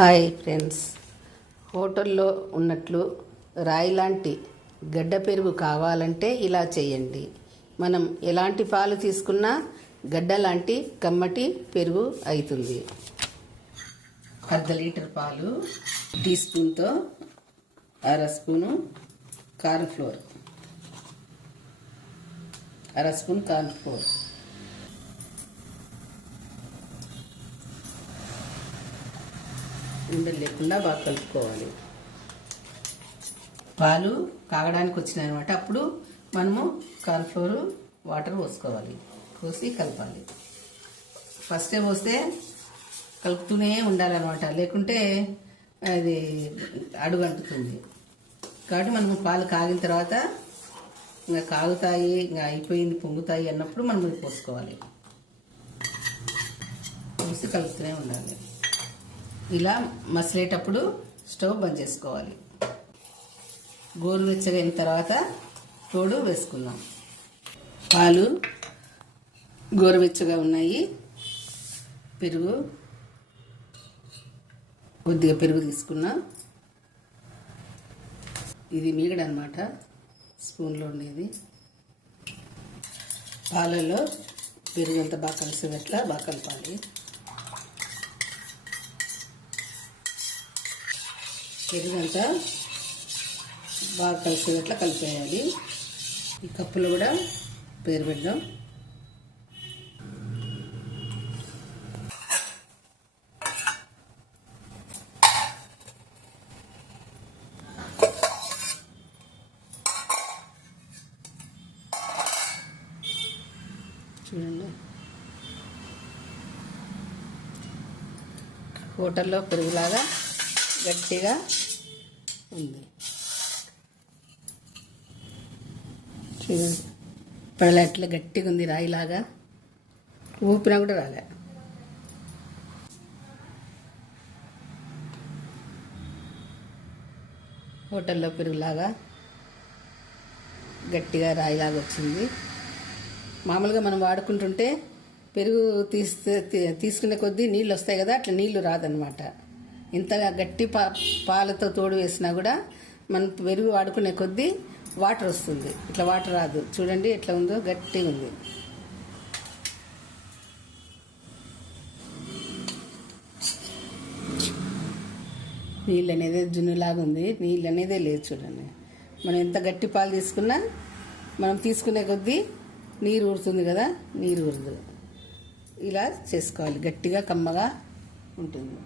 Hi friends. హోటల్లో ఉన్నట్లు రాయి లాంటి గడ్డ పెరుగు కావాలంటే ఇలా చేయండి. మనం ఎలాంటి పాలు తీసుకున్నా గడ్డ లాంటి కమ్మటి పెరుగు అవుతుంది అర్ధ లీటర్ పాలు టీ స్పూన్తో అర స్పూను కార్న్ ఫ్లోర్. అర స్పూన్ కార్న్ ఉండలు లేకుండా బాగా కలుపుకోవాలి. పాలు కాగడానికి వచ్చినాయి అనమాట అప్పుడు మనము కార్న్ఫ్లోర్ వాటర్ పోసుకోవాలి. పోసి కలపాలి. ఫస్టే పోస్తే కలుపుతూనే ఉండాలన్నమాట. లేకుంటే అది అడుగు అంటుతుంది కాబట్టి మనం పాలు కాగిన తర్వాత ఇంకా కాగుతాయి ఇంకా అయిపోయింది పొంగుతాయి అన్నప్పుడు మనం పోసుకోవాలి. పోసి కలుపుతూనే ఉండాలి. ఇలా మసిలేటప్పుడు స్టవ్ బంద్ చేసుకోవాలి. గోరువెచ్చగా అయిన తర్వాత తోడు వేసుకుందాం. పాలు గోరువెచ్చగా ఉన్నాయి. పెరుగు కొద్దిగా పెరుగు తీసుకున్నా. ఇది మీగడ అనమాట స్పూన్లో ఉండేది. పాలలో పెరుగు అంతా బాగా కలిసేటట్లా బాగా కలపాలి. పెరుగంతా బాగా కలిసేటట్లా కలిపేయాలి. ఈ కప్పులో కూడా పేరు పెడదాం. చూడండి. హోటల్లో పెరుగులాగా గట్టిగా ఉంది. చూడండి అట్లా గట్టిగా ఉంది రాయిలాగా. ఊపినా కూడా రాలే. హోటల్లో పెరుగులాగా గట్టిగా రాయిలాగా వచ్చింది. మామూలుగా మనం వాడుకుంటుంటే పెరుగు తీస్తే తీసుకునే కొద్దీ నీళ్ళు వస్తాయి కదా అట్లా నీళ్ళు రాదనమాట ఇంతగా గట్టి పా పాలతో తోడు వేసినా కూడా మనం పెరుగు వాడుకునే కొద్దీ వాటర్ వస్తుంది. ఇట్లా వాటర్ రాదు. చూడండి ఎట్లా ఉందో గట్టిగా ఉంది. నీళ్ళు అనేది జున్నులాగా ఉంది. నీళ్ళు అనేదే లేదు చూడండి. మనం ఎంత గట్టి పాలు తీసుకున్నా మనం తీసుకునే కొద్దీ నీరు ఊరుతుంది కదా నీరు ఊరదు. ఇలా చేసుకోవాలి. గట్టిగా కమ్మగా ఉంటుంది.